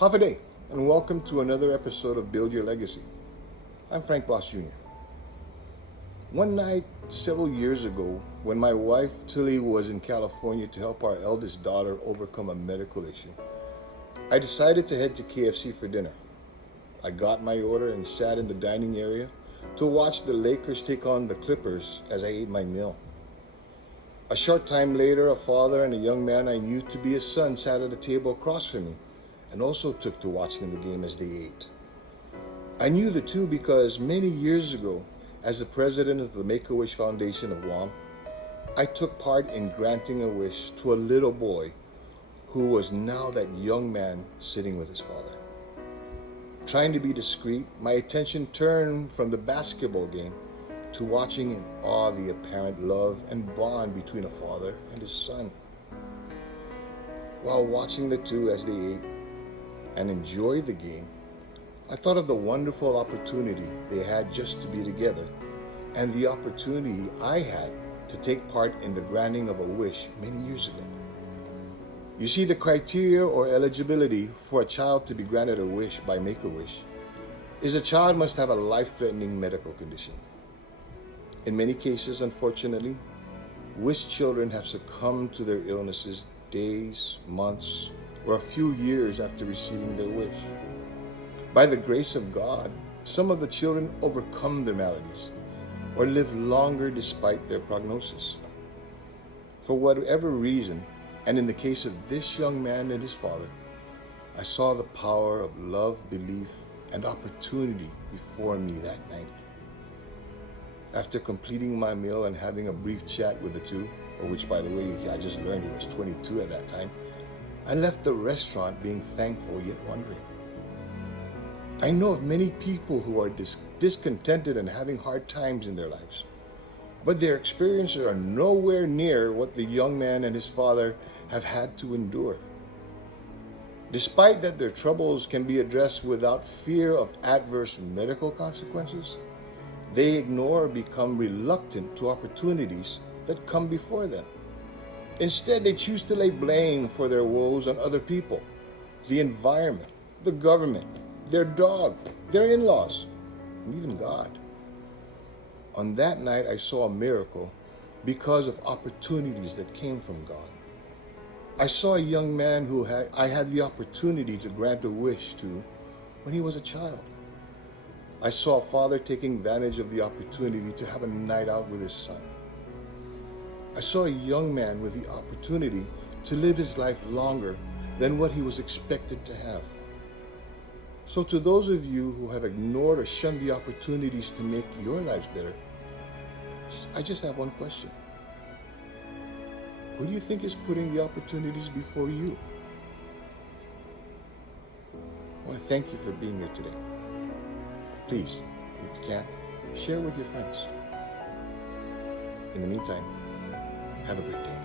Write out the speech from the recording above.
Half a day, and welcome to another episode of Build Your Legacy. I'm Frank Bloss Jr. One night, several years ago, when my wife Tilly was in California to help our eldest daughter overcome a medical issue, I decided to head to KFC for dinner. I got my order and sat in the dining area to watch the Lakers take on the Clippers as I ate my meal. A short time later, a father and a young man I knew to be his son sat at a table across from me and also took to watching the game as they ate. I knew the two because many years ago, as the president of the Make-A-Wish Foundation of Guam, I took part in granting a wish to a little boy who was now that young man sitting with his father. Trying to be discreet, my attention turned from the basketball game to watching in awe the apparent love and bond between a father and his son. While watching the two as they ate and enjoyed the game, I thought of the wonderful opportunity they had just to be together and the opportunity I had to take part in the granting of a wish many years ago. You see, the criteria or eligibility for a child to be granted a wish by Make-A-Wish is a child must have a life-threatening medical condition. In many cases, unfortunately, wish children have succumbed to their illnesses days, months, or a few years after receiving their wish. By the grace of God, some of the children overcome their maladies or live longer despite their prognosis. For whatever reason, and in the case of this young man and his father, I saw the power of love, belief, and opportunity before me that night. After completing my meal and having a brief chat with the two, of which, by the way, I just learned he was 22 at that time, I left the restaurant being thankful yet wondering. I know of many people who are discontented and having hard times in their lives, but their experiences are nowhere near what the young man and his father have had to endure. Despite that their troubles can be addressed without fear of adverse medical consequences, they ignore or become reluctant to opportunities that come before them. Instead, they choose to lay blame for their woes on other people, the environment, the government, their dog, their in-laws, and even God. On that night, I saw a miracle because of opportunities that came from God. I saw a young man who I had the opportunity to grant a wish to when he was a child. I saw a father taking advantage of the opportunity to have a night out with his son. I saw a young man with the opportunity to live his life longer than what he was expected to have. So to those of you who have ignored or shunned the opportunities to make your lives better, I just have one question. Who do you think is putting the opportunities before you? I want to thank you for being here today. Please, if you can, share with your friends. In the meantime, have a great day.